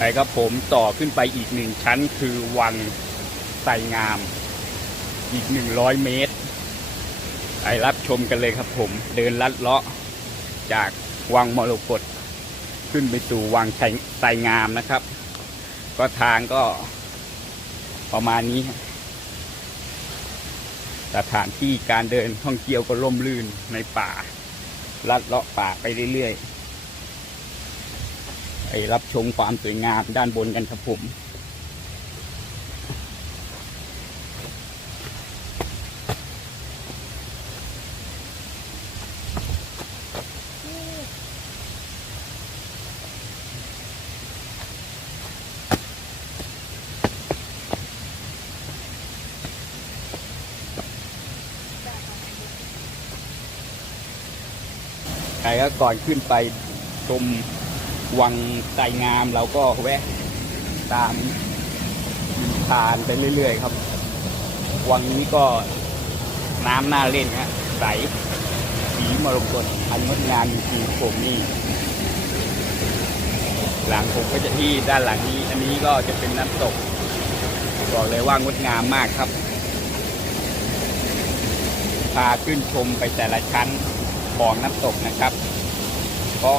ไปครับผมต่อขึ้นไปอีกหนึ่งชั้นคือวังไสงาม อีกหนึ่งร้อยเมตร ไปรับชมกันเลยครับผมเดินลัดเลาะจากวังมรกตขึ้นไปสู่วังไสงามนะครับ ก็ทางก็ประมาณนี้ สถานที่การเดินท่องเที่ยวก็ร่มรื่นในป่า ลัดเลาะป่าไปเรื่อยๆ ไปรับชมความสวยงามด้านบนกันครับผมใครก็ก่อนขึ้นไปชม วังไสงามเราก็แวะตามทานไปเรื่อย ๆ ครับ วังนี้ก็น้ำน่าเล่นฮะใสสีมรกตอันงดงามจริงผมนี่หลังผมก็จะที่ด้านหลังนี้ อันนี้ก็จะเป็นน้ำตกบอกเลยว่างดงามมากครับพาขึ้นชมไปแต่ละชั้นของน้ำตกนะครับก็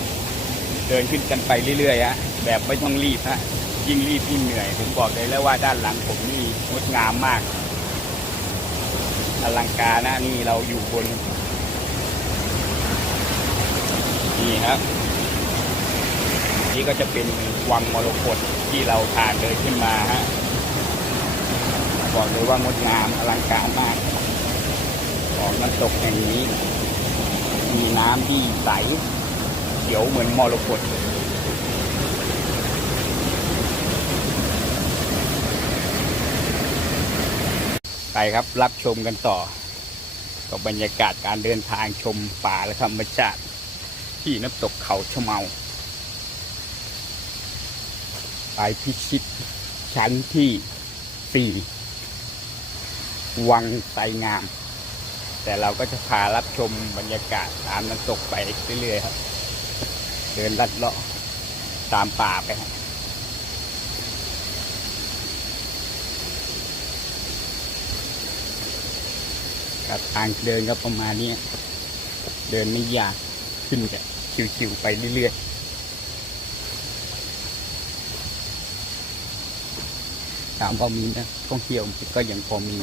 เดินขึ้นกันไปเรื่อยๆฮะแบบไม่ต้องรีบฮะยิ่งรีบยิ่งเหนื่อย ผมบอกเลยแล้วว่าด้านหลังผมนี่งดงามมากอลังการนะนี่เราอยู่บน นี่ครับ นี่ก็จะเป็นวังมรกตที่เราผ่านเดินขึ้นมาฮะบอกเลยว่างดงามอลังการมากของน้ำตกแห่งนี้ มีน้ำที่ใส ขียวเหมือนมรกตไปครับรับชมกันต่อ กับบรรยากาศการเดินทางชมป่าและธรรมชาติ ที่น้ำตกเขาชะเมาไปพิชิตชั้นที่สี่วังไสงาม แต่เราก็จะพารับชมบรรยากาศตามน้ำตกไปเรื่อยๆครับ เดินลัดเลาะตามป่าไปครับครับทางเดินก็ประมาณนี้เดินไม่ยากขึ้นแบบชิวๆไปเรื่อยๆถามว่ามีนะท่องเที่ยวก็ยังพอมี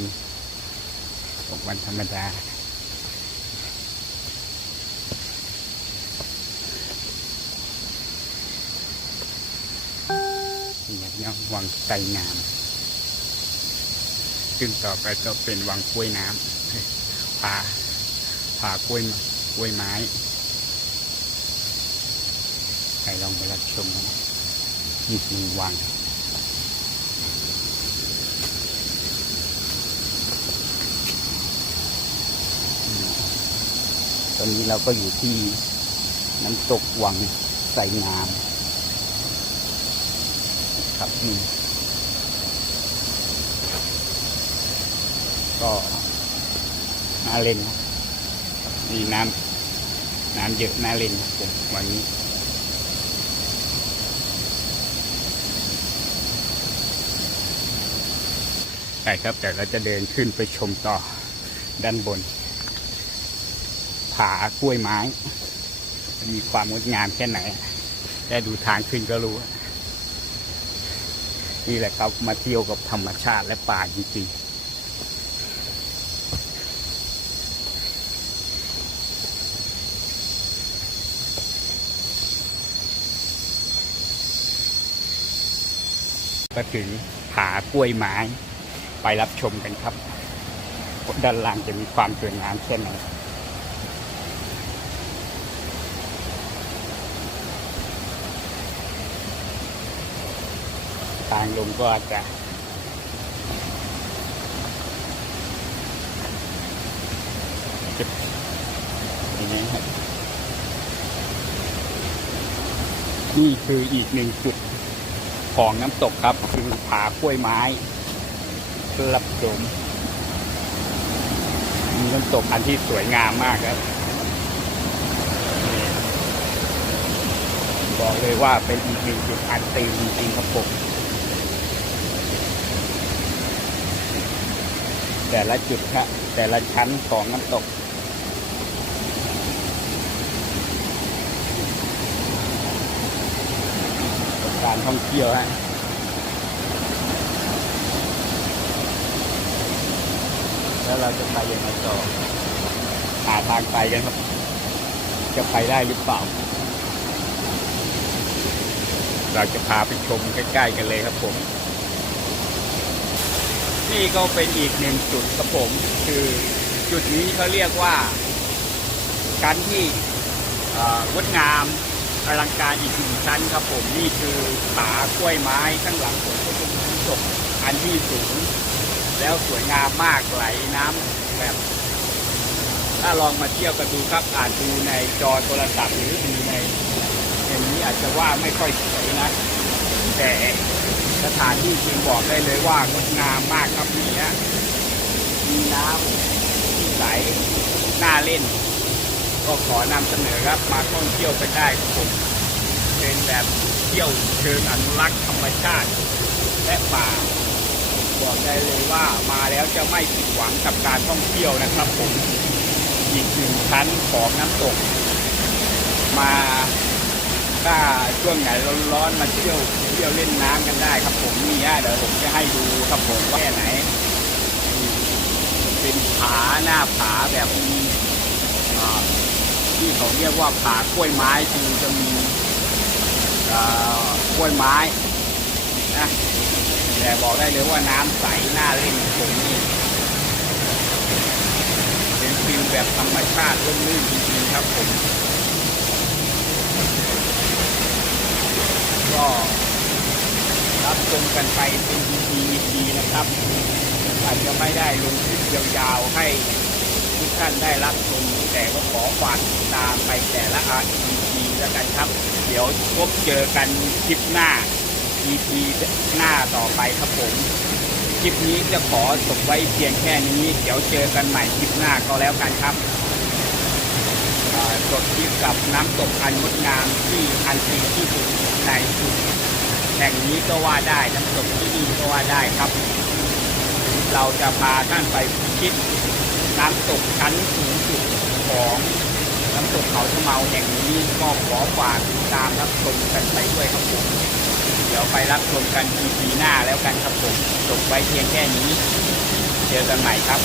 ตกวันธรรมดา นี่ครับ เนี่ยวังไสงาม ซึ่งต่อไปก็เป็นวังกล้วยน้ำผาผากล้วยกล้วยไม้ใครลองไปรับชมนะนี่คือวังตอนนี้เราก็อยู่ที่น้ำตกวังไสงาม ครับนี่ก็น่าเล่นนะมีน้ำน้ำเยอะน่าเล่นครับผมวันนี้ใช่ครับแต่เราจะเดินขึ้นไปชมต่อด้านบน ผากล้วยไม้ มีความงดงามแค่ไหน ได้ดูทางขึ้นก็รู้ นี่แหละครับมาเที่ยวกับธรรมชาติและป่าจริงๆ ก็ถึงผากล้วยไม้ ไปรับชมกันครับ ด้านล่างจะมีความสวยงามแค่ไหนางลงก็อาจจะเก็บอย่างนี้ครับนี่คืออีกหนึ่งจุดของน้ำตกครับ คือผากล้วยไม้รับชมมีน้ำตกอันที่สวยงามมากครับบอกเลยว่าเป็นอีกหนึ่งจุดอันตีนจริงครับผม แต่ละจุดครับ แต่ละชั้นของน้ำตก การท่องเที่ยวฮะแล้วเราจะไปยังไงต่อหาทางไปกันครับ จะไปได้หรือเปล่า เราจะพาไปชมใกล้ ๆ กันเลยครับผม นี่ก็เป็นอีกหนึ่งจุดครับผม คือจุดนี้เขาเรียกว่า การที่งดงามอลังการอีกหนึ่งชั้นครับผมนี่คือผากล้วยไม้ข้างหลังผมก็เป็นน้ำตกอันที่สูง แล้วสวยงามมากไหลน้ำแบบ ถ้าลองมาเที่ยวกันดูครับอานดูในจอโทรศัพท์หรือดูในอย่างนี้อาจจะว่าไม่ค่อยสวยนะแต่ สถานที่จริงบอกได้เลยว่างดงามมากครับนี่ฮะมีน้ำที่ใสน่าเล่น ก็ขอนำเสนอครับมาท่องเที่ยวกันได้ครับผมเป็นแบบเที่ยวเชิงอนุรักษ์ธรรมชาติ และป่าบอกได้เลยว่ามาแล้วจะไม่ผิดหวังกับการท่องเที่ยวนะครับผมอีกหนึ่งชั้นของน้ำตก มาถ้าช่วงไหนร้อนๆมาเที่ยว เที่ยวเล่นน้ำกันได้ครับผมนี่ฮะเดี๋ยวผมจะให้ดูครับผมว่าแค่ไหน เป็นผาหน้าผาแบบที่เขาเรียกว่าผากล้วยไม้คือจะมีกล้วยไม้นะแต่บอกได้เลยว่าน้ำใสน่าเล่นครับผมนี่เป็นฟิลแบบธรรมชาติร่มรื่นจริงๆครับผมก็ รับชมกันไปเป็น EP EP นะครับอาจจะไม่ได้ลงคลิปยาวๆให้ทุกท่านได้รับชมแต่ก็ขอฝากติดตามไปแต่ละ EP แล้วกันครับ เดี๋ยวพบเจอกันคลิปหน้า EP หน้าต่อไปครับผมคลิปนี้จะขอจบไว้เพียงแค่นี้ เดี๋ยวเจอกันใหม่คลิปหน้าก็แล้วกันครับจบคลิปกับน้ำตกอันงดงามที่อันซีที่สุดในจุด แห่งนี้ก็ว่าได้น้ำตกที่นี่ก็ว่าได้ครับ เราจะพาท่านไปคิดน้ำตกชั้นสูงสุดของน้ำตกเขาชะเมาแห่งนี้ก็ขอฝากติดตามรับชมกันไปด้วยครับผมเดี๋ยวไปรับชมกัน EP หน้าแล้วกันครับผมจบไว้เพียงแค่นี้ เจอกันใหม่ครับ